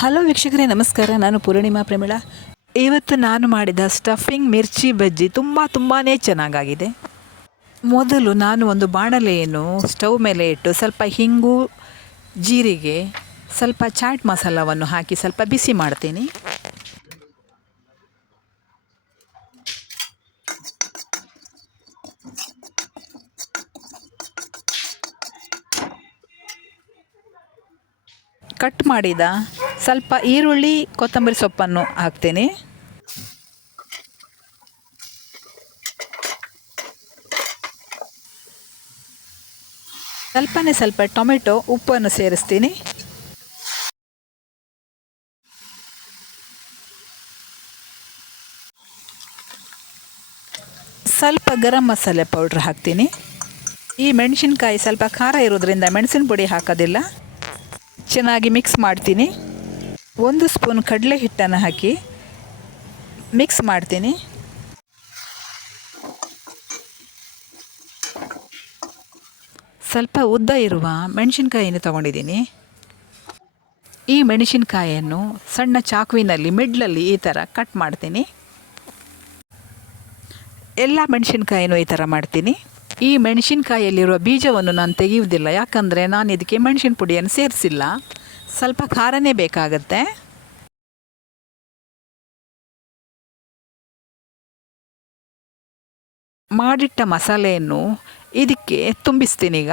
Hello ವೀಕ್ಷಕರೇ, ನಮಸ್ಕಾರ. ನಾನು ಪೂರ್ಣಿಮಾ ಪ್ರೇಮಿಳ. ಇವತ್ತು ನಾನು ಮಾಡಿದ ಸ್ಟಫಿಂಗ್ ಮಿರ್ಚಿ ಬಜ್ಜಿ ತುಂಬ ತುಂಬಾ ಚೆನ್ನಾಗಾಗಿದೆ. ಮೊದಲು ನಾನು ಒಂದು ಬಾಣಲೆಯನ್ನು ಸ್ಟವ್ ಮೇಲೆ ಇಟ್ಟು ಸ್ವಲ್ಪ ಹಿಂಗು, ಜೀರಿಗೆ, ಸ್ವಲ್ಪ ಚಾಟ್ ಮಸಾಲವನ್ನು ಹಾಕಿ ಸ್ವಲ್ಪ ಬಿಸಿ ಮಾಡ್ತೀನಿ. ಕಟ್ ಮಾಡಿದ ಸ್ವಲ್ಪ ಈರುಳ್ಳಿ, ಕೊತ್ತಂಬರಿ ಸೊಪ್ಪನ್ನು ಹಾಕ್ತೀನಿ. ಸ್ವಲ್ಪನೇ ಸ್ವಲ್ಪ ಟೊಮೆಟೊ ಉಪ್ಪನ್ನು ಸೇರಿಸ್ತೀನಿ. ಸ್ವಲ್ಪ ಗರಂ ಮಸಾಲೆ ಪೌಡ್ರ್ ಹಾಕ್ತೀನಿ. ಈ ಮೆಣಸಿನ್ಕಾಯಿ ಸ್ವಲ್ಪ ಖಾರ ಇರೋದ್ರಿಂದ ಮೆಣಸಿನ ಪುಡಿ ಹಾಕೋದಿಲ್ಲ. ಚೆನ್ನಾಗಿ ಮಿಕ್ಸ್ ಮಾಡ್ತೀನಿ. ಒಂದು ಸ್ಪೂನ್ ಕಡಲೆ ಹಿಟ್ಟನ್ನು ಹಾಕಿ ಮಿಕ್ಸ್ ಮಾಡ್ತೀನಿ. ಸ್ವಲ್ಪ ಉದ್ದ ಇರುವ ಮೆಣಸಿನ್ಕಾಯಿಯನ್ನು ತಗೊಂಡಿದ್ದೀನಿ. ಈ ಮೆಣಸಿನ್ಕಾಯಿಯನ್ನು ಸಣ್ಣ ಚಾಕುವಿನಲ್ಲಿ, ಮಿಡ್ಲಲ್ಲಿ ಈ ಥರ ಕಟ್ ಮಾಡ್ತೀನಿ. ಎಲ್ಲ ಮೆಣಸಿನ್ಕಾಯಿನೂ ಈ ಥರ ಮಾಡ್ತೀನಿ. ಈ ಮೆಣಸಿನ್ಕಾಯಿಯಲ್ಲಿರುವ ಬೀಜವನ್ನು ನಾನು ತೆಗೆಯುವುದಿಲ್ಲ, ಯಾಕಂದರೆ ನಾನು ಇದಕ್ಕೆ ಮೆಣಸಿನ ಪುಡಿಯನ್ನು ಸೇರಿಸಿಲ್ಲ. ಸ್ವಲ್ಪ ಖಾರನೇ ಬೇಕಾಗುತ್ತೆ. ಮಾಡಿಟ್ಟ ಮಸಾಲೆಯನ್ನು ಇದಕ್ಕೆ ತುಂಬಿಸ್ತೀನಿ ಈಗ.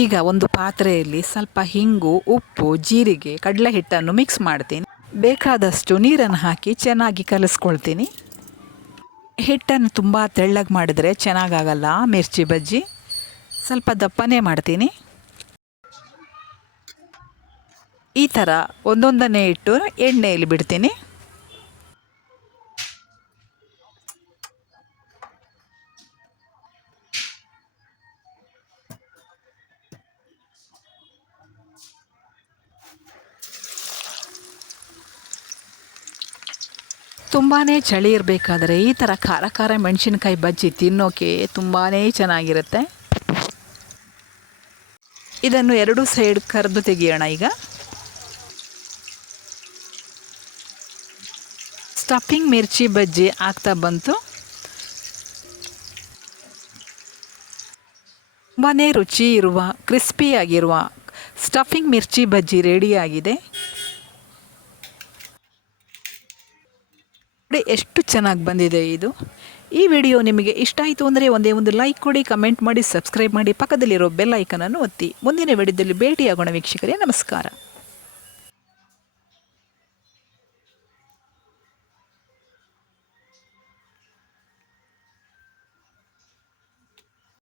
ಈಗ ಒಂದು ಪಾತ್ರೆಯಲ್ಲಿ ಸ್ವಲ್ಪ ಹಿಂಗು, ಉಪ್ಪು, ಜೀರಿಗೆ ಕಡಲೆ ಹಿಟ್ಟನ್ನು ಮಿಕ್ಸ್ ಮಾಡ್ತೀನಿ. ಬೇಕಾದಷ್ಟು ನೀರನ್ನು ಹಾಕಿ ಚೆನ್ನಾಗಿ ಕಲಿಸ್ಕೊಳ್ತೀನಿ. ಹಿಟ್ಟನ್ನು ತುಂಬ ತೆಳ್ಳಗೆ ಮಾಡಿದರೆ ಚೆನ್ನಾಗಾಗಲ್ಲ, ಮಿರ್ಚಿ ಬಜ್ಜಿ. ಸ್ವಲ್ಪ ದಪ್ಪನೇ ಮಾಡ್ತೀನಿ. ಈ ಥರ ಒಂದೊಂದನ್ನೇ ಇಟ್ಟು ಎಣ್ಣೆಯಲ್ಲಿ ಬಿಡ್ತೀನಿ. ತುಂಬಾ ಚಳಿ ಇರಬೇಕಾದ್ರೆ ಈ ಥರ ಖಾರ ಖಾರ ಮೆಣಸಿನ್ಕಾಯಿ ಬಜ್ಜಿ ತಿನ್ನೋಕೆ ತುಂಬಾ ಚೆನ್ನಾಗಿರುತ್ತೆ. ಇದನ್ನು ಎರಡು ಸೈಡ್ ಕರೆದು ತೆಗೆಯೋಣ ಈಗ. ಸ್ಟಫಿಂಗ್ ಮಿರ್ಚಿ ಬಜ್ಜಿ ಆಗ್ತಾ ಬಂತು. ತುಂಬಾ ರುಚಿ ಇರುವ ಕ್ರಿಸ್ಪಿಯಾಗಿರುವ ಸ್ಟಫಿಂಗ್ ಮಿರ್ಚಿ ಬಜ್ಜಿ ರೆಡಿಯಾಗಿದೆ ನೋಡಿ ಎಷ್ಟು ಚೆನ್ನಾಗಿ ಬಂದಿದೆ ಇದು. ಈ ವಿಡಿಯೋ ನಿಮಗೆ ಇಷ್ಟ ಆಯಿತು ಅಂದರೆ ಒಂದೇ ಒಂದು ಲೈಕ್ ಕೊಡಿ, ಕಮೆಂಟ್ ಮಾಡಿ, ಸಬ್ಸ್ಕ್ರೈಬ್ ಮಾಡಿ, ಪಕ್ಕದಲ್ಲಿರೋ ಬೆಲ್ ಐಕನನ್ನು ಒತ್ತಿ. ಮುಂದಿನ ವಿಡಿಯೋದಲ್ಲಿ ಭೇಟಿಯಾಗೋಣ ವೀಕ್ಷಕರೇ, ನಮಸ್ಕಾರ.